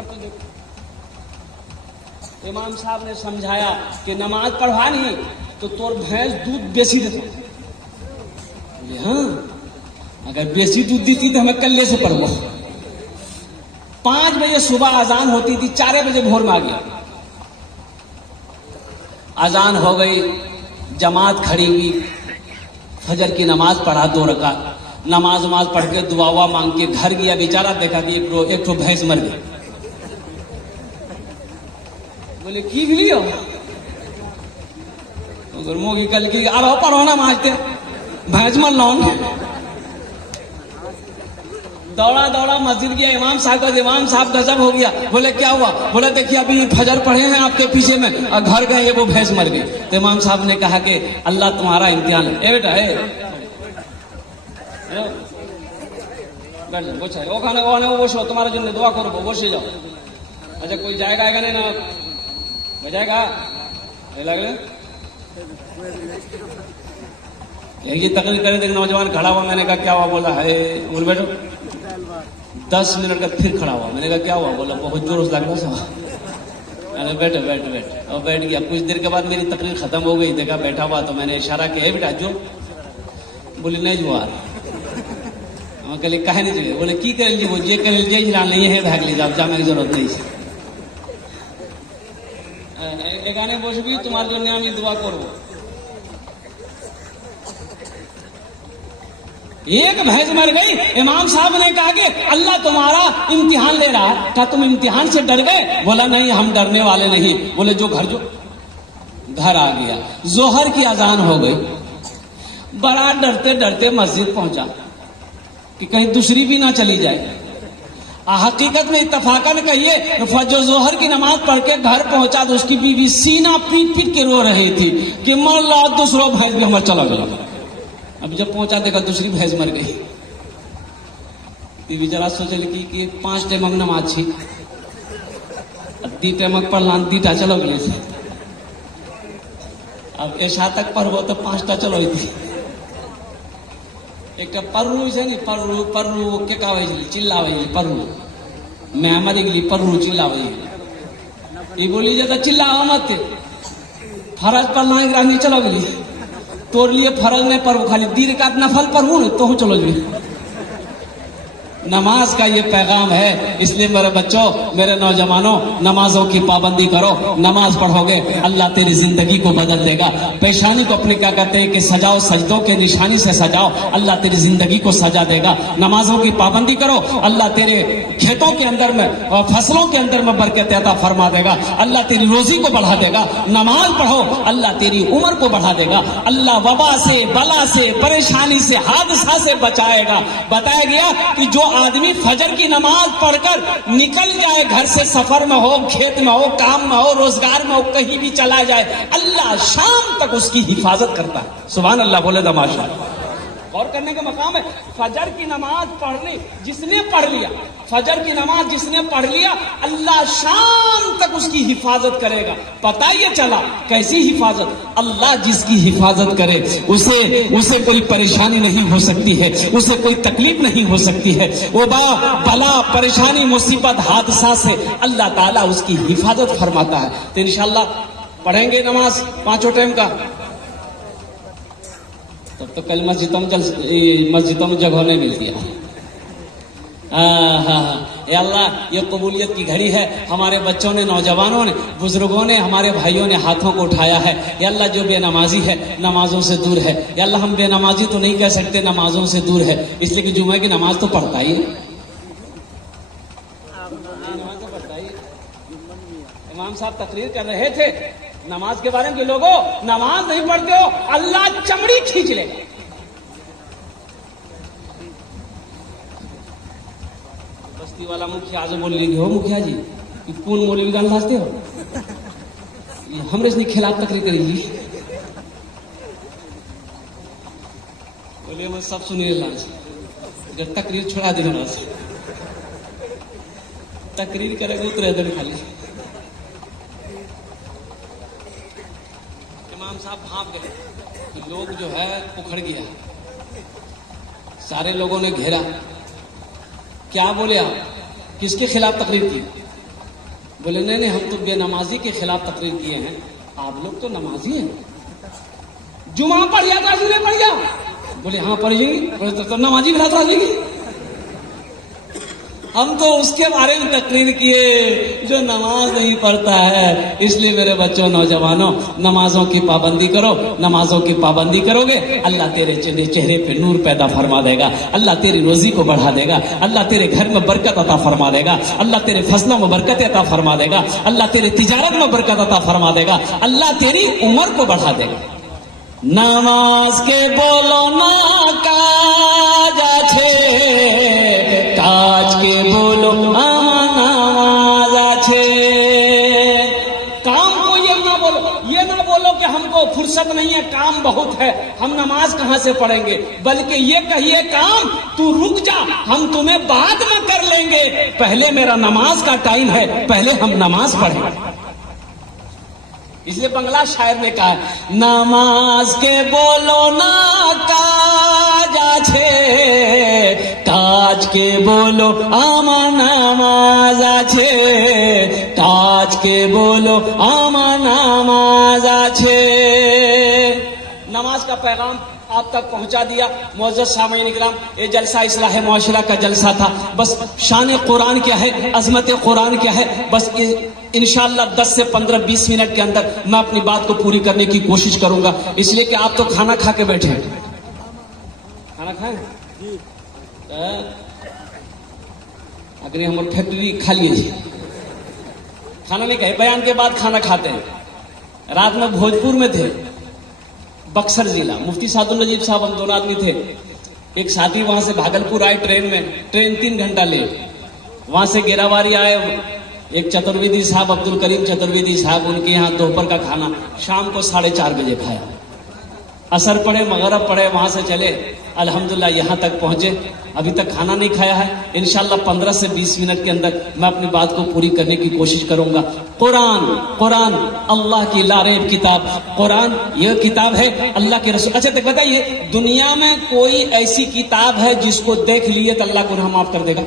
तब तो देखो इमाम साहब ने समझाया कि नमाज पढ़वा नहीं तो तोर भैंस दूध बेसी देता। हाँ, अगर बेसी दूध देती तो हमें कल्ले से पढ़वा। 5 बजे सुबह अजान होती थी, 4 बजे भोर में आ गया। अजान हो गई, जमात खड़ी हुई, फजर की नमाज पढ़ा 2 रकात, नमाज पढ़ के दुआ मांग के घर गया। बेचारा देखा कि एक ठो भैंस मर गई। बोले की भी लियो मुँह कल की अब पढ़ो ना मांगते भैंस मर लौन। दौड़ा मस्जिद गया, इमाम साहब गजब हो गया। बोले क्या हुआ? बोले देखिए अभी फजर पढ़े हैं आपके पीछे में और घर गए वो भैंस मर गई। तो इमाम साहब ने कहा कि अल्लाह तुम्हारा इम्तिहान है। ए बेटा बैठ जाओ, बोझा ओखाने बसो, तुम्हारे जন্য দোয়া করব, বসে যাও। अच्छा कोई जाएगा आएगा नहीं ना? बजाएगा लगले ये तकरीर करे देख नौजवान खड़ा हुआ। मैंने कहा क्या हुआ? बोला है बोल बैठो। 10 मिनट का फिर खड़ा हुआ। मैंने कहा क्या हुआ? बोला बहुत जोर से लग रहा था। मैंने बैठ और बैठ गया। कुछ देर के बाद मेरी तकरीर खत्म हो गई। देखा बैठा हुआ तो मैंने इशारा किया बेटा जो। बोले नहीं जुआ कहले कहे नहीं चाहिए। बोले की कर ली? वो जे कर लीजिए नहीं है भाग लीजिए, आप जाने की जरूरत नहीं। এখানে বসবি, তোমার জন্য আমি দোয়া করব। एक भैंस मर गई। इमाम साहब ने कहा कि अल्लाह तुम्हारा इम्तिहान ले रहा है। क्या तुम इम्तिहान से डर गए? बोला नहीं, हम डरने वाले नहीं। बोले जो घर आ गया। जोहर की अजान हो गई। बड़ा डरते डरते मस्जिद पहुंचा कि कहीं दूसरी भी ना चली जाए। हकीकत में इत्तफाकन कहिए जो जोहर की नमाज पढ़ के घर पहुंचा तो उसकी बीवी सीना पीट के रो रही थी कि मल्ला दूसरा भैंस भी हमारा चला गया। अब जब पहुंचा देखा दूसरी भैंस मर गई। बीवी जरा सोचे लगी कि 5 टेमक नमाज छी, 2 टेमक पढ़लान 2टा चलो गए। अब ऐसा तक पढ़बो तो 5टा चलो थी। एक पर्रू है नी, पर्रू के कहवे चिल्लावे पर्रू मैं हमारे के लिए पर्रू चिल्लावे। ये बोली जाता चिल्लावा मत, फरज पढ़ना नहीं चलो गली तोर लिए फरज नहीं पढ़ू, खाली 2 रकात नफल पढ़ू नहीं तो चलो जी। नमाज का ये पैगाम है। इसलिए मेरे बच्चों, मेरे नौजवानों, नमाजों की पाबंदी करो। नमाज पढ़ोगे अल्लाह तेरी जिंदगी को बदल देगा। पेशानी को अपने क्या कहते हैं कि सजाओ, सजदों के निशानी से सजाओ, अल्लाह तेरी जिंदगी को सजा देगा। नमाजों की पाबंदी करो, अल्लाह तेरे खेतों के अंदर में और फसलों के अंदर में बरकत अता फरमा देगा। अल्लाह तेरी रोजी को बढ़ा देगा। नमाज पढ़ो, अल्लाह तेरी उम्र को बढ़ा देगा। अल्लाह वबा से, बला से, परेशानी से, हादसा से बचाएगा। बताया गया कि जो आदमी फजर की नमाज पढ़कर निकल जाए घर से, सफर में हो, खेत में हो, काम में हो, रोजगार में हो, कहीं भी चला जाए, अल्लाह शाम तक उसकी हिफाजत करता है। सुभान अल्लाह बोले तमाशा। गौर करने का मकाम है। फजर की नमाज पढ़ने जिसने पढ़ लिया, फजर की नमाज जिसने पढ़ लिया, अल्लाह शाम तक उसकी हिफाजत करेगा। पता ये चला कैसी हिफाजत? अल्लाह जिसकी हिफाजत करे उसे कोई परेशानी नहीं हो सकती है, उसे कोई तकलीफ नहीं हो सकती है। वो बला, परेशानी, मुसीबत, हादसा से अल्लाह ताला उसकी हिफाजत फरमाता है। तो इंशाअल्लाह पढ़ेंगे नमाज 5 टाइम का। तब तो कल मस्जिदों में जगह नहीं मिलती है। अल्लाह ये कबूलियत की घड़ी है। हमारे बच्चों ने, नौजवानों ने, बुजुर्गों ने, हमारे भाइयों ने हाथों को उठाया है। या अल्लाह जो बेनमाजी है नमाजों से दूर है। या अल्लाह हम बेनमाजी तो नहीं कह सकते, नमाजों से दूर है, इसलिए कि जुमे की नमाज तो पढ़ता ही इमाम साहब तकरीर कर रहे थे नमाज के बारे में कि लोगों नमाज नहीं पढ़ते हो अल्लाह चमड़ी खींच लेगा। बस्ती वाला मुखिया आज बोल लेंगे, हो मुखिया जी कौन मौलवी गान भाजते हो, हमरे से खिलाफ तकरीर करेगी। बोले मैं सब सुनिए लाज जब तकरीर छोड़ा देगा बस तकरीर करेगा उतरे दिन खाली। इमाम साहब भाप गए कि लोग जो है उखड़ गया। सारे लोगों ने घेरा, क्या बोले आप, किसके खिलाफ तकरीर की? बोले नहीं नहीं, हम तो बेनमाजी के खिलाफ तकरीर किए हैं, आप लोग तो नमाजी हैं, जुमा पढ़ जा ताजुले पढ़ जा। बोले हाँ पढ़ जाएंगी। बोले तो नमाजी भी आ जाएगी। हम तो उसके बारे में तकरीर किए जो नमाज नहीं पढ़ता है। इसलिए मेरे बच्चों, नौजवानों, नमाजों की पाबंदी करो। नमाजों की पाबंदी करोगे, अल्लाह तेरे चेहरे पे नूर पैदा फरमा देगा, अल्लाह तेरी रोजी को बढ़ा देगा, अल्लाह तेरे घर में बरकत अता फरमा देगा, अल्लाह तेरे फसलों में बरकत अता फरमा देगा, अल्लाह तेरी तिजारत में बरकत अता फरमा देगा, अल्लाह तेरी उम्र को बढ़ा देगा। नामाज के बोलो ना काज आछे, काज के बोलो नामाज आछे। काम को ये ना बोलो कि हमको फुर्सत नहीं है, काम बहुत है, हम नमाज कहां से पढ़ेंगे, बल्कि ये कहिए काम तू रुक जा, हम तुम्हें बाद में कर लेंगे, पहले मेरा नमाज का टाइम है, पहले हम नमाज पढ़ेंगे। इसलिए बंगला शायर ने कहा है, नमाज के बोलो ना काज आछे, काज के बोलो आमा नमाज आछे, काज के बोलो आमा नमाज आछे। नमाज का पैगाम आप तक पहुंचा दिया। मुअज़्ज़ज़ सामीन इकराम, ये जलसा इस्लाह मुआशरा का जलसा था। बस शान कुरान क्या है, अजमत कुरान क्या है, बस इंशाअल्लाह 10 से 15-20 मिनट के अंदर मैं अपनी बात को पूरी करने की कोशिश करूंगा। इसलिए कि आप तो खाना खा के बैठे हैं, खाना खाएं, अगर हम फैक्ट्री खा लिए, खाना नहीं खाए, बयान के बाद खाना खाते हैं। रात में भोजपुर में थे, बक्सर जिला, मुफ्ती सादुल नजीब साहब, हम दोनों आदमी थे। एक साथी वहां से भागलपुर आए ट्रेन में, ट्रेन 3 घंटा ले, वहां से गेरावारी आए, एक चतुर्वेदी साहब, अब्दुल करीम चतुर्वेदी साहब, उनके यहाँ दोपहर का खाना शाम को 4:30 बजे खाया। असर पड़े, मगरब पड़े, वहां से चले, अल्हम्दुलिल्लाह यहाँ तक पहुंचे, अभी तक खाना नहीं खाया है। इंशाअल्लाह 15 से 20 मिनट के अंदर मैं अपनी बात को पूरी करने की कोशिश करूंगा। कुरान अल्लाह की लारेब किताब, कुरान यह किताब है अल्लाह के रसूल। अच्छा तो बताइए, दुनिया में कोई ऐसी किताब है जिसको देख लिए तो अल्लाह गुनाह माफ कर देगा?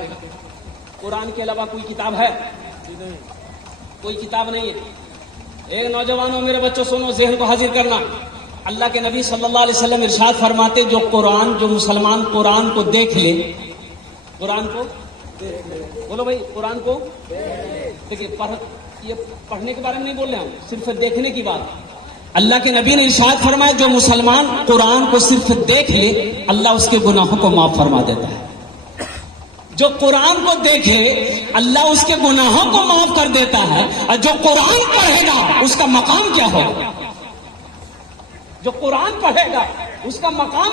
कुरान के अलावा कोई किताब है? कोई किताब नहीं है। एक नौजवानों, मेरे बच्चों सुनो, ज़हन को हाजिर करना। अल्लाह के नबी सल्लल्लाहु अलैहि वसल्लम इरशाद फरमाते, जो मुसलमान कुरान को देख ले, कुरान को बोलो भाई, कुरान को देखिए, ये पढ़ने के बारे में नहीं बोल रहे हम, सिर्फ देखने की बात। अल्लाह के नबी ने इरशाद फरमाया, जो मुसलमान कुरान को सिर्फ देख ले, अल्लाह उसके गुनाहों को माफ फरमा देता है। जो कुरान को देखे, अल्लाह उसके गुनाहों को माफ कर देता है, और जो कुरान पढ़ेगा उसका मकाम क्या होगा? जो कुरान पढ़ेगा उसका मकाम